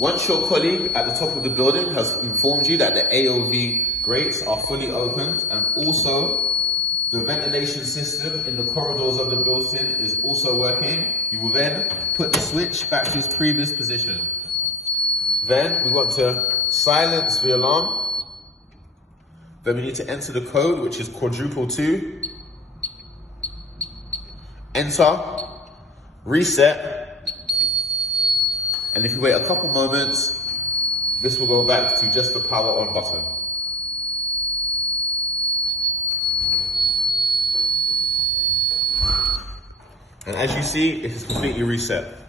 Once your colleague at the top of the building has informed you that the AOV grates are fully opened and also the ventilation system in the corridors of the building is also working, you will then put the switch back to its previous position. Then we want to silence the alarm. Then we need to enter the code, which is quadruple 2. Enter, reset, and if you wait a couple moments, this will go back to just the power on button. And as you see, it is completely reset.